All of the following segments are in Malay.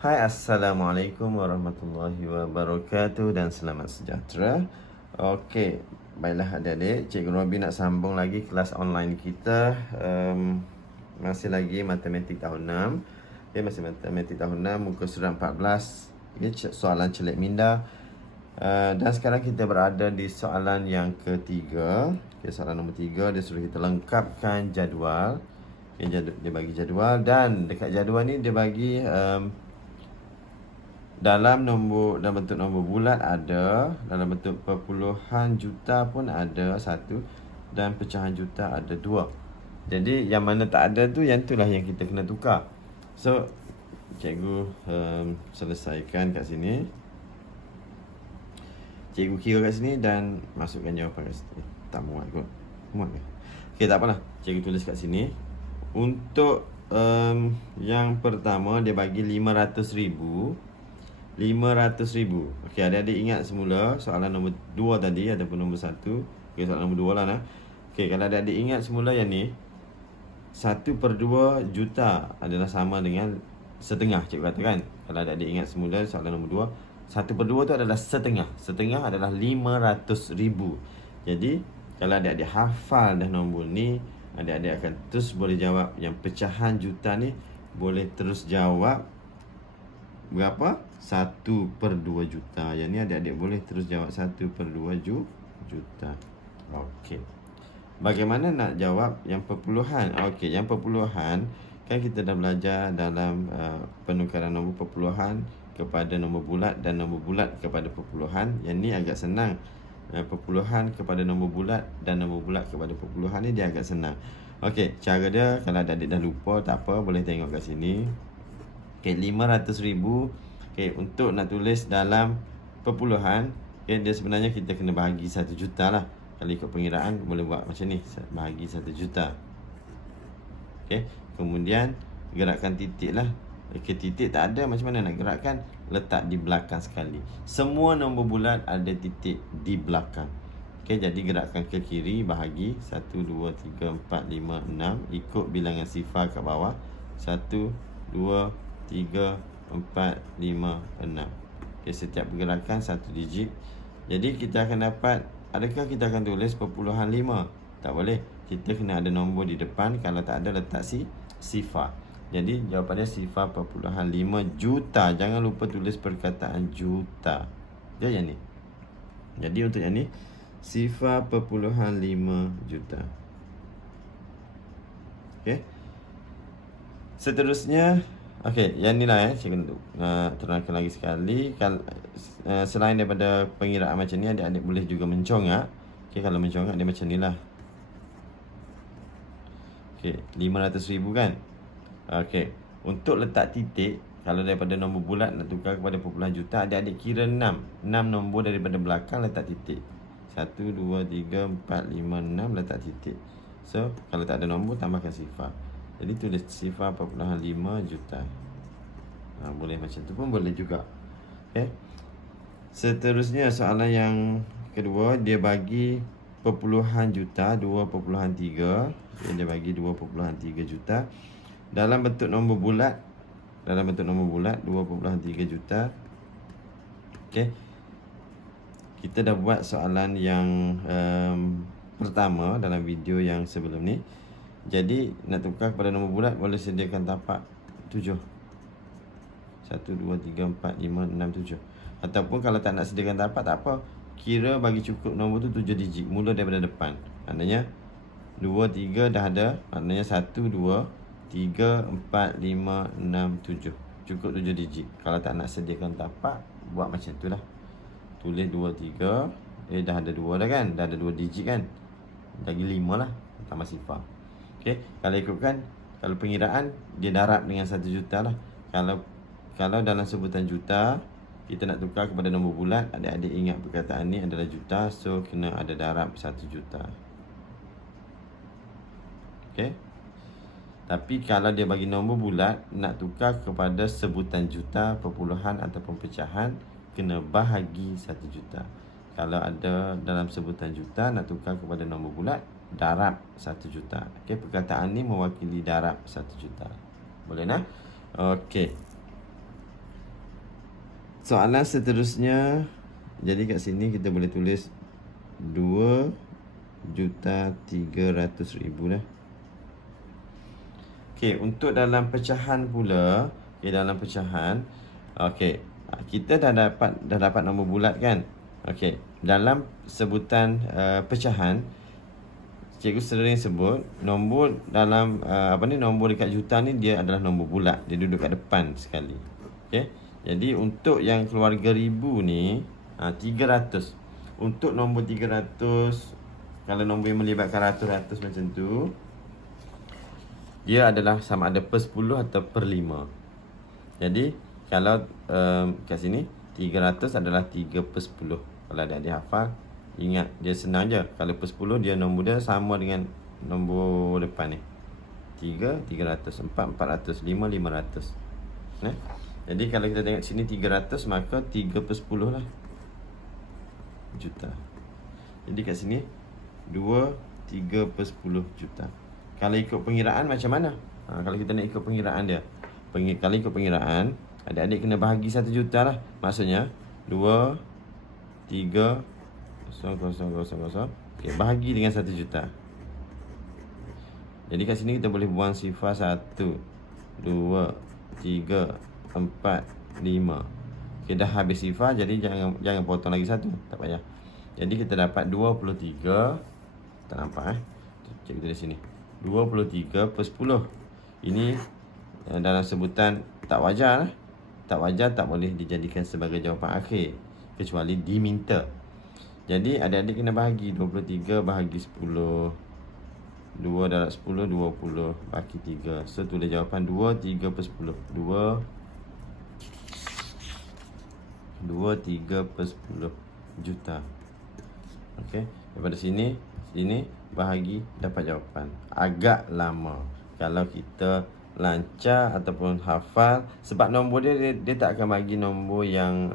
Hai, Assalamualaikum warahmatullahi wabarakatuh dan selamat sejahtera. Okey, baiklah adik-adik, Cikgu Robi nak sambung lagi kelas online kita. Masih lagi matematik tahun 6. Okay, masih matematik tahun 6, muka surat 14. Okay, soalan celik minda. Dan sekarang kita berada di soalan yang ketiga. Okay, soalan nombor 3, dia suruh kita lengkapkan jadual. Okay, dia bagi jadual dan dekat jadual ni dia bagi dalam bentuk nombor bulat ada, dalam bentuk perpuluhan juta pun ada satu, dan pecahan juta ada dua. Jadi yang mana tak ada tu, yang itulah yang kita kena tukar. So cikgu selesaikan kat sini. Cikgu kira kat sini dan masukkan jawapan kat sini. Tak muat kot. Muat ke? Okey, tak apalah. Cikgu tulis kat sini. Untuk yang pertama dia bagi 500,000. 500,000. Okey, adik-adik ingat semula soalan nombor 2 tadi ataupun nombor 1. Okey, soalan nombor 2 lah nah. Okey, kalau adik-adik ingat semula yang ni 1/2 juta adalah sama dengan setengah, cikgu katakan. Kalau adik-adik ingat semula soalan nombor 2, 1/2 tu adalah setengah. Setengah adalah 500,000. Jadi kalau adik-adik hafal dah nombor ni, adik-adik akan terus boleh jawab yang pecahan juta ni. Boleh terus jawab berapa? 1/2 juta. Yang ni adik-adik boleh terus jawab 1/2 juta. Okey. Bagaimana nak jawab yang perpuluhan? Okey, yang perpuluhan kan kita dah belajar dalam penukaran nombor perpuluhan kepada nombor bulat dan nombor bulat kepada perpuluhan. Yang ni agak senang. Perpuluhan kepada nombor bulat dan nombor bulat kepada perpuluhan ni dia agak senang. Okey, cara dia kalau adik-adik dah lupa tak apa, boleh tengok kat sini. Okey, 500,000. Okey, untuk nak tulis dalam perpuluhan, okay, dia sebenarnya kita kena bahagi 1 juta lah. Kalau ikut pengiraan boleh buat macam ni, bahagi 1 juta. Okey, kemudian gerakkan titik lah. Okey, titik tak ada, macam mana nak gerakkan? Letak di belakang sekali. Semua nombor bulat ada titik di belakang. Okey, jadi gerakkan ke kiri, bahagi 1, 2, 3, 4, 5, 6. Ikut bilangan sifar kat bawah. 1, 2, 3, 4, 5, 6. Okay, setiap pergerakan 1 digit. Jadi kita akan dapat, adakah kita akan tulis perpuluhan 5? Tak boleh. Kita kena ada nombor di depan. Kalau tak ada, letak sifar. Jadi jawapannya sifar perpuluhan 5 juta. Jangan lupa tulis perkataan juta. Dia yang ni. Jadi untuk yang ni, sifar perpuluhan 5 juta. Okay. Seterusnya, okey, yang ni lah cikgu terangkan lagi sekali. Selain daripada pengiraan macam ni, adik-adik boleh juga mencongak. Okey, kalau mencongak dia macam ni lah. Okey, 500,000 kan? Okey, untuk letak titik, kalau daripada nombor bulat nak tukar kepada perpuluhan juta, adik-adik kira 6. 6 nombor daripada belakang letak titik. 1, 2, 3, 4, 5, 6 letak titik. So, kalau tak ada nombor, tambahkan sifar. Jadi tulis sifar perpuluhan 5 juta. Boleh macam tu pun boleh juga. Okay. Seterusnya soalan yang kedua, dia bagi perpuluhan juta 2.3. Dia bagi 2.3 juta dalam bentuk nombor bulat. Dalam bentuk nombor bulat 2.3 juta. Okay. Kita dah buat soalan yang pertama dalam video yang sebelum ni. Jadi nak tukar kepada nombor bulat, boleh sediakan tapak 7. 1, 2, 3, 4, 5, 6, 7. Ataupun kalau tak nak sediakan tapak, tak apa. Kira bagi cukup nombor tu 7 digit. Mula daripada depan. Maknanya 2, 3 dah ada. Maknanya 1, 2, 3, 4, 5, 6, 7. Cukup 7 digit. Kalau tak nak sediakan tapak, buat macam tu lah. Tulis 2, 3. Dah ada 2 dah kan? Dah ada 2 digit kan? Lagi 5 lah. Tambah sifar. Okey, kalau ikutkan, kalau pengiraan dia darab dengan 1 juta lah. Kalau dalam sebutan juta kita nak tukar kepada nombor bulat, adik-adik ingat perkataan ni adalah juta, so kena ada darab 1 juta. Okey. Tapi kalau dia bagi nombor bulat nak tukar kepada sebutan juta, perpuluhan ataupun pecahan, kena bahagi 1 juta. Kalau ada dalam sebutan juta nak tukar kepada nombor bulat, darab 1 juta. Okey, perkataan ni mewakili darab 1 juta. Boleh nak? Okey. soalan seterusnya. Jadi kat sini kita boleh tulis 2,300,000 dah. Okey, untuk dalam pecahan pula, dalam pecahan, okey, kita dah dapat nombor bulat kan? Okey, dalam sebutan pecahan, cikgu sering sebut nombor dalam nombor dekat juta ni dia adalah nombor bulat, dia duduk kat depan sekali. Okey. Jadi untuk yang keluarga ribu ni 300. Untuk nombor 300, kalau nombor yang melibatkan ratus-ratus macam tu, dia adalah sama ada per 10 atau per 5. Jadi kalau kat sini 300 adalah 3 per 10. Kalau ada hafal, ingat dia senang je. Kalau per 10 dia nombor dia sama dengan nombor depan ni. 3, 300, 4, 400, 5, 500. Jadi kalau kita tengok sini 300, maka 3 per 10 lah juta. Jadi kat sini 2, 3 per 10 juta. Kalau ikut pengiraan macam mana? Kalau kita nak ikut pengiraan dia, kalau ikut pengiraan, adik-adik kena bahagi 1 juta lah. Maksudnya 2, 3, 0,0,0. Okay, bahagi dengan 1 juta. Jadi kat sini kita boleh buang sifar 1, 2, 3, 4, 5. Okay, dah habis sifar, jadi jangan potong lagi 1. Tak payah. Jadi kita dapat 23. Tak nampak Cikgu tulis sini 23 per 10. Ini dalam sebutan tak wajar. Tak wajar tak boleh dijadikan sebagai jawapan akhir kecuali diminta. Jadi adik-adik kena bahagi 23 bahagi 10. 2 darab 10 20 bagi 3. So tulis jawapan 23 per 10. 23 per 10 juta. Okey, daripada sini bahagi dapat jawapan. Agak lama kalau kita lancar ataupun hafal, sebab nombor dia tak akan bagi nombor yang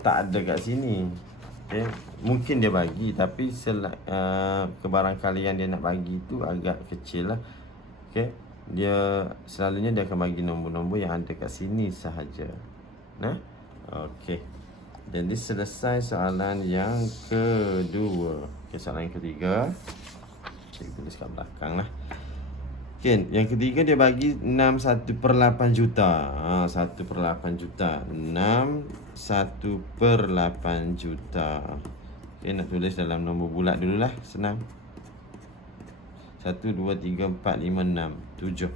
tak ada kat sini. Okay. Mungkin dia bagi, tapi kebarangkalian dia nak bagi tu agak kecil lah. Okay. Selalunya dia akan bagi nombor-nombor yang ada kat sini sahaja. Okey. Jadi selesai soalan yang kedua. Okey, soalan yang ketiga. Saya tulis kat belakang lah. Okey, yang ketiga dia bagi 6/1/8 juta. 1/8 juta. 6/1/8 juta. Okey, nak tulis dalam nombor bulat dululah, senang. 1, 2, 3, 4, 5, 6, 7.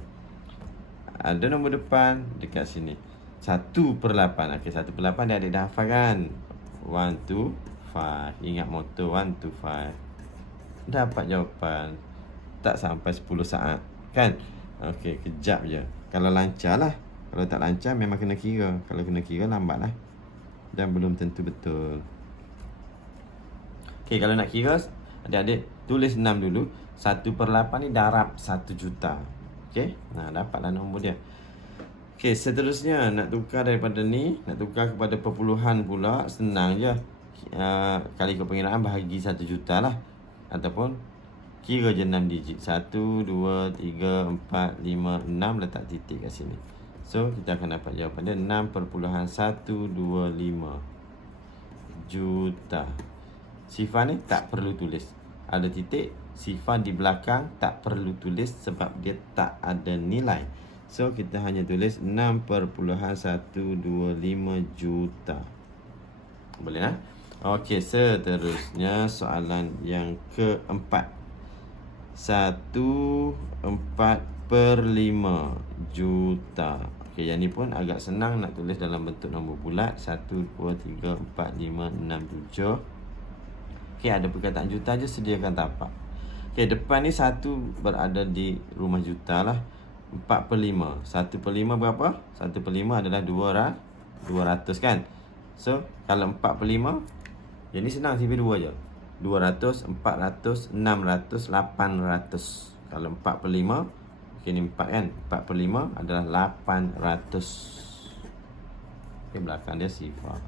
Ada nombor depan dekat sini. 1/8. Okey, 1/8 dia adik dah hafal kan? 1 to 5. Ingat motor 1 to 5. Dapat jawapan. Tak sampai 10 saat. Kan? Okey, kejap je. Kalau lancar lah. Kalau tak lancar memang kena kira. Kalau kena kira lambat lah. Dan belum tentu betul. Okey, kalau nak kira, adik-adik tulis 6 dulu. 1/8 ni darab 1 juta. Okey, dapatlah nombor dia. Okey, seterusnya nak tukar daripada ni, nak tukar kepada perpuluhan pula. Senang je. Kali ikut pengiraan bahagi 1 juta lah. Ataupun kira je 6 digit. 1, 2, 3, 4, 5, 6. Letak titik kat sini. So, kita akan dapat jawapan dia 6,125 juta. Sifar ni tak perlu tulis. Ada titik, sifar di belakang tak perlu tulis sebab dia tak ada nilai. So, kita hanya tulis 6,125 juta. Boleh lah? Okey, seterusnya soalan yang keempat. 1/4/5 juta. Okey, yang ni pun agak senang nak tulis dalam bentuk nombor bulat. 1, 2, 3, 4, 5, 6, 7. Okey, ada perkataan juta je, sediakan tapak. Okey, depan ni 1 berada di rumah juta lah. 4/5. 1/5 berapa? 1/5 adalah 200 kan? So, kalau 4/5, jadi senang CV 2 je. 200, 400, 600, 800. Kalau 4/5, okay, ni 4 kan? 4/5 adalah 800. Okay, belakang dia sifar.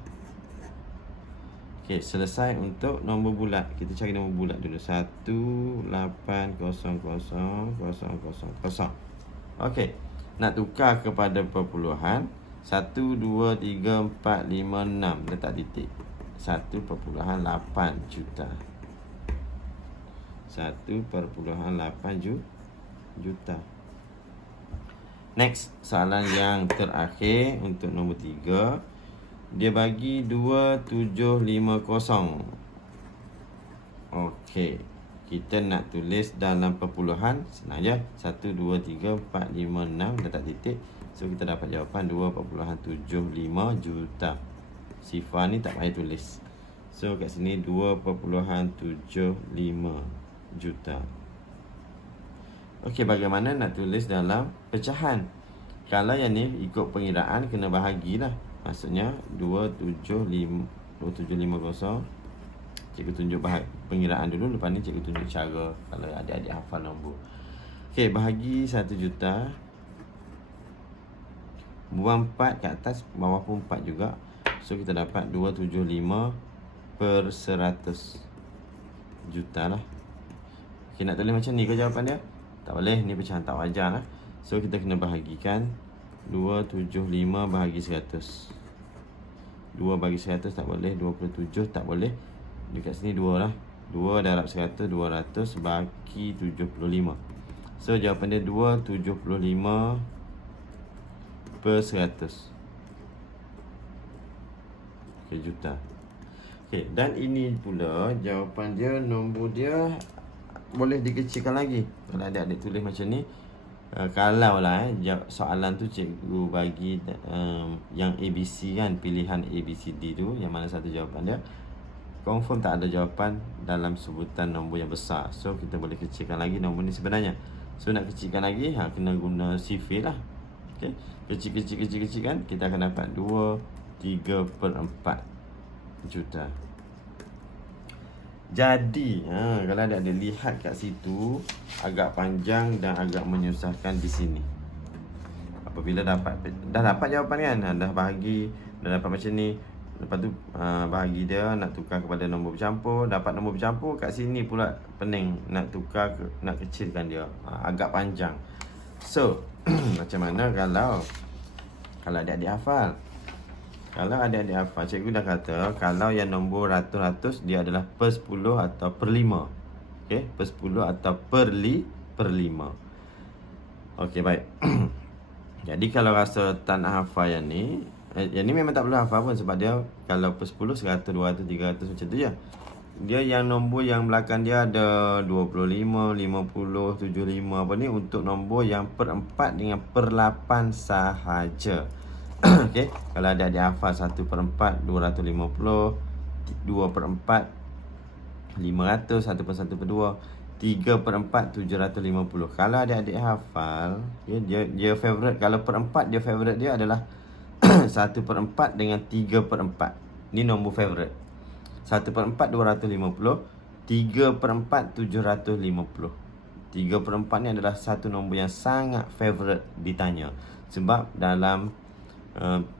Okay, selesai untuk nombor bulat. Kita cari nombor bulat dulu. 180000. Okey, nak tukar kepada perpuluhan. 1, 2, 3, 4, 5, 6. Letak titik. 1.8 juta. 1.8 juta. Next, soalan yang terakhir untuk nombor 3. Dia bagi 2750. Okey. Kita nak tulis dalam perpuluhan. Senang je. 1, 2, 3, 4, 5, 6. Letak titik. So, kita dapat jawapan 2.75 juta. Sifar ni tak payah tulis. So, kat sini 2.75 juta. Okey, bagaimana nak tulis dalam pecahan? Kalau yang ni ikut pengiraan, kena bahagilah. Maksudnya 2750. Cikgu tunjuk pengiraan dulu. Lepas ni cikgu tunjuk cara kalau adik-adik hafal nombor. Okey, bahagi 1 juta. Buang 4 ke atas, bawah pun 4 juga. So, kita dapat 275 per 100 juta lah. Okey, nak tulis macam ni ke jawapan dia? Tak boleh, ni pecahan tak wajar lah. So, kita kena bahagikan 275 bahagi 100. 2 bagi 100 tak boleh, 27 tak boleh. Dekat sini 2 lah. 2 darab 100, 200 bagi 75. So, jawapan dia 275 per 100. Okay, juta. Okay, dan ini pula jawapan dia, nombor dia boleh dikecilkan lagi. Kalau adik-adik tulis macam ni, kalau lah soalan tu cikgu bagi yang ABC kan, pilihan ABCD tu, yang mana satu jawapan dia, confirm tak ada jawapan dalam sebutan nombor yang besar. So, kita boleh kecilkan lagi nombor ni sebenarnya. So, nak kecilkan lagi, kena guna sifir lah. Okay. Kecil kan, kita akan dapat 2/3/4 juta. Jadi, kalau ada lihat kat situ, agak panjang dan agak menyusahkan di sini. Apabila dah dapat jawapan kan, dah bahagi, dah dapat macam ni. Lepas tu bahagi dia, nak tukar kepada nombor bercampur. Dapat nombor bercampur, kat sini pula pening nak tukar, nak kecilkan dia. Agak panjang. So, macam mana kalau adik-adik hafal? Kalau adik-adik hafal, cikgu dah kata kalau yang nombor ratus-ratus dia adalah per 10 atau per 5. Okey, per 10 atau per 5. Okey, baik. Jadi kalau rasa tak nak hafal yang ni memang tak perlu hafal pun, sebab dia kalau per 10, 100, 200, 300 macam tu je. Dia yang nombor yang belakang dia ada 25, 50, 75 apa ni, untuk nombor yang per 4 dengan per 8 sahaja. Okey, kalau adik-adik hafal 1/4 250, 2/4 500, 1/1/2, 3/4 750. Kalau adik-adik hafal, dia favorite. Kalau per 4 dia favorite dia adalah 1/4 dengan 3/4. Ni nombor favorite. 1/4 250, 3/4 750. 3/4 ni adalah satu nombor yang sangat favorite ditanya. Sebab dalam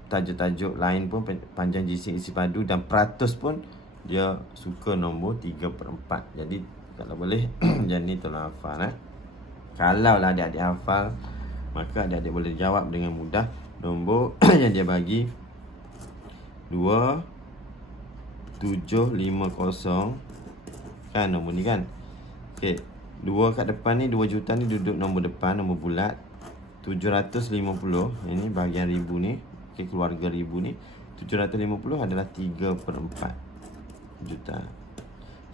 tajuk-tajuk lain pun, panjang GC isi padu dan peratus pun, dia suka nombor 3/4. Jadi kalau boleh jangan ni tolong hafal. Kalau lah adik-adik hafal, maka adik-adik boleh jawab dengan mudah. Nombor yang dia bagi 2750 kan, nombor ni kan. Okey, 2 kat depan ni, 2 juta ni duduk nombor depan, nombor bulat. 750, ini bahagian ribu ni. Okey, keluarga ribu ni. 750 adalah 3/4 juta.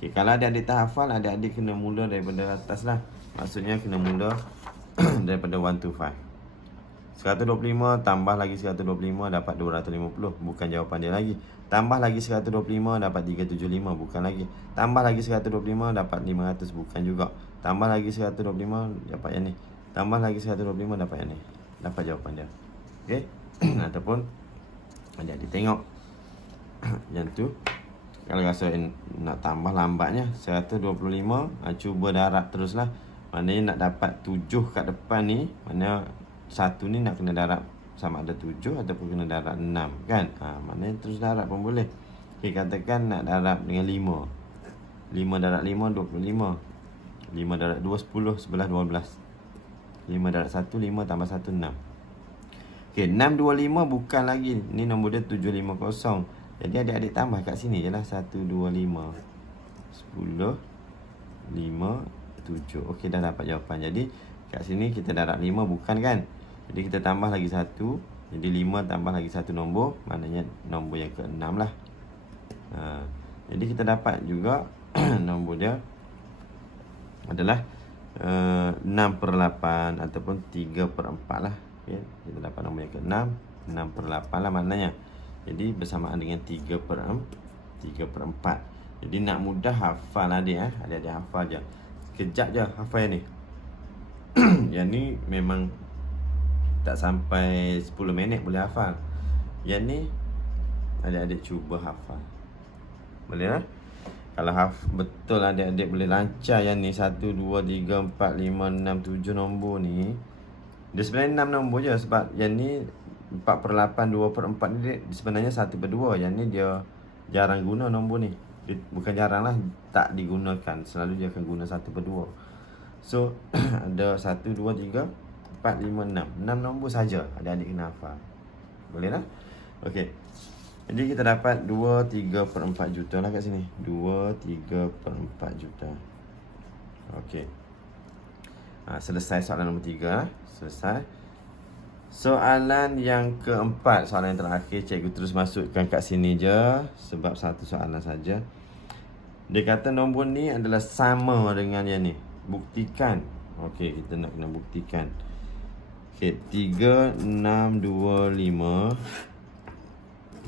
Okey, kalau adik-adik tak hafal, adik-adik kena mula daripada atas lah. Maksudnya kena mula daripada 1 to 5. 125 tambah lagi 125 dapat 250, bukan jawapan dia lagi. Tambah lagi 125 dapat 375, bukan lagi. Tambah lagi 125 dapat 500, bukan juga. Tambah lagi 125 dapat yang ni. Tambah lagi 125 dapat yang ni. Dapat jawapan dia. Okey. Ataupun adik-adik tengok yang tu, kalau rasa nak tambah lambatnya 125, cuba darab teruslah. Maknanya nak dapat 7 kat depan ni, mana satu ni nak kena darab sama ada 7 ataupun kena darab 6 kan. Maknanya terus darab pun boleh. Okey, katakan nak darab dengan 5. 5 darab 5 25. 5 darab 2 10, 11 12. 5 darab 1 5 tambah 1 6. Okey, 625 bukan lagi. Ni nombor dia 750. Jadi adik-adik tambah kat sini je lah. 125 10 5 7. Okey, dah dapat jawapan. Jadi kat sini kita darab 5 bukan kan? Jadi kita tambah lagi 1. Jadi 5 tambah lagi 1 nombor, maknanya nombor yang ke-6 lah. Jadi kita dapat juga nombor dia adalah 6/8 ataupun 3/4 lah. Okay. Kita dapat nombor yang ke-6, 6/8 lah maknanya. Jadi bersamaan dengan 3/4. Jadi nak mudah hafal adik adik hafal je. Sekejap je hafal yang ni. Yang ni memang tak sampai 10 minit boleh hafal. Yang ni adik-adik cuba hafal. Boleh lah. Kalau betul adik-adik boleh lancar yang ni 1, 2, 3, 4, 5, 6, 7 nombor ni. Dia sebenarnya 6 nombor je. Sebab yang ni 4/8, 2/4 ni sebenarnya 1/2. Yang ni dia jarang guna nombor ni. Bukan jarang lah, tak digunakan. Selalu dia akan guna 1/2. So ada 1, 2, 3, 4, 5, 6. 6 nombor saja adik-adik kena hafal. Boleh lah. Okey. Jadi kita dapat 2/3/4 juta lah kat sini. 2/3/4 juta. Okey. Selesai soalan nombor 3. Selesai. Soalan yang keempat, soalan yang terakhir, cikgu terus masukkan kat sini je sebab satu soalan saja. Dia kata nombor ni adalah sama dengan yang ni. Buktikan. Okey, kita nak kena buktikan. Okey, 3, 6, 2, 5.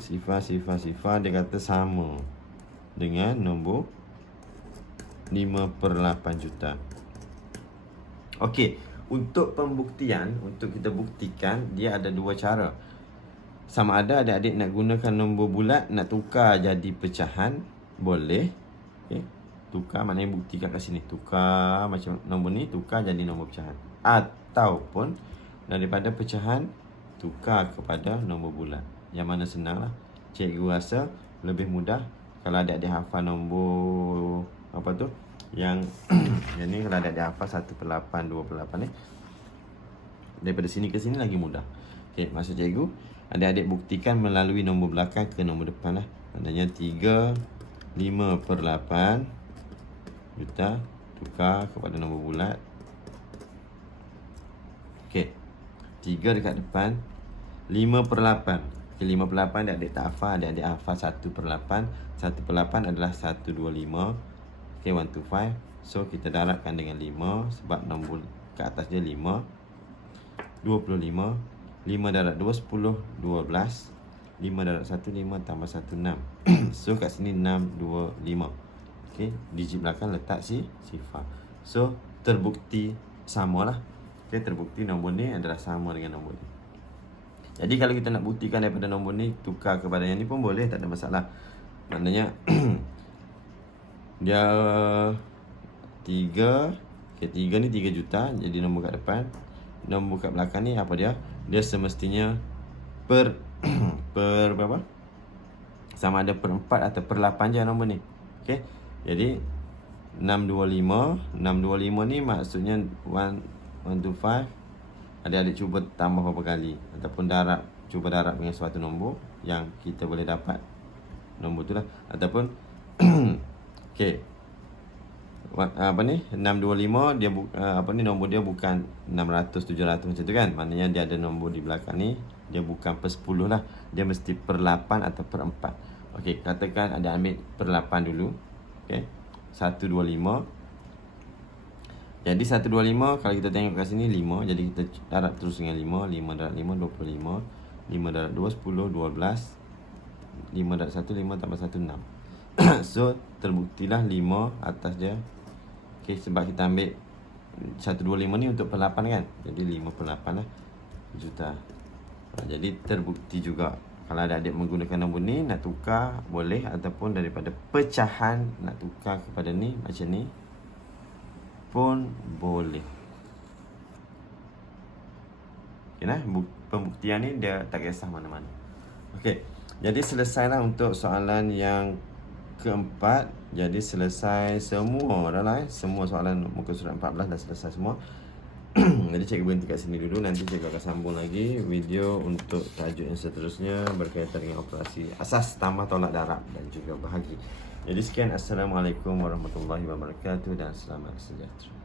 Sifar dia kata sama dengan nombor 5/8 juta. Okey, untuk pembuktian, untuk kita buktikan, dia ada dua cara. Sama ada adik-adik nak gunakan nombor bulat, nak tukar jadi pecahan, boleh. Okay. Tukar maknanya buktikan kat sini. Tukar macam nombor ni, tukar jadi nombor pecahan. Ataupun daripada pecahan, tukar kepada nombor bulat. Yang mana senang lah. Cikgu rasa lebih mudah kalau adik-adik hafal nombor apa tu, yang yang ni kalau adik-adik hafal 1/8, 2/8 ni, daripada sini ke sini lagi mudah. Okey, maksud cikgu, adik-adik buktikan melalui nombor belakang ke nombor depan lah. Maknanya 3, 5/8 juta tukar kepada nombor bulat. Okey, 3 dekat depan, 5/8. Okay, 5/8 adik-adik tak hafal, adik-adik hafal 1/8. 1/8 adalah 125. Okay, 125. So kita darabkan dengan 5 sebab nombor ke atas dia 5. 25. 5 darab 2, 10, 12. 5 darab 1, 5 tambah 1, 6. So kat sini 6, 2, 5. Okay, digit belakang letak sifar. So terbukti samalah. Okay, terbukti nombor ni adalah sama dengan nombor ni. Jadi kalau kita nak buktikan daripada nombor ni tukar kepada yang ni pun boleh, tak ada masalah. Maknanya dia 3. Okay, 3 ni 3 juta. Jadi nombor kat depan. Nombor kat belakang ni apa dia? Dia semestinya per berapa? Sama ada per 4 atau per 8 je nombor ni. Okay. Jadi 625. 625 ni maksudnya 125. Adik-adik cuba tambah berapa kali ataupun cuba darab dengan suatu nombor yang kita boleh dapat nombor tu lah. Ataupun okey, apa ni 625 dia nombor dia bukan 600 700 macam tu kan. Maknanya dia ada nombor di belakang ni, dia bukan per 10 lah, dia mesti per 8 atau per 4. Okey, katakan ada ambil per 8 dulu. Okey, 125. Jadi 125 kalau kita tengok kat sini 5. Jadi kita darab terus dengan 5. 5 darab 5, 25. 5 darab 2, 10, 12. 5 darab 1, 5 tambah 1, 6. So terbuktilah 5 atas dia. Okay, sebab kita ambil 125 ni untuk per 8 kan. Jadi 5/8 lah juta. Jadi terbukti juga. Kalau adik-adik menggunakan nombor ni nak tukar boleh, ataupun daripada pecahan nak tukar kepada ni macam ni pun boleh. Okay, nah? Pembuktian ni dia tak kisah mana-mana. Okey, jadi selesailah untuk soalan yang keempat. Jadi selesai semua dah lah. Semua soalan muka surat 14 dah selesai semua. Jadi cikgu berhenti kat sini dulu. Nanti cikgu akan sambung lagi video untuk tajuk yang seterusnya berkaitan dengan operasi asas, tambah, tolak darab dan juga bahagi. Jadi sekian, Assalamualaikum warahmatullahi wabarakatuh dan selamat sejahtera.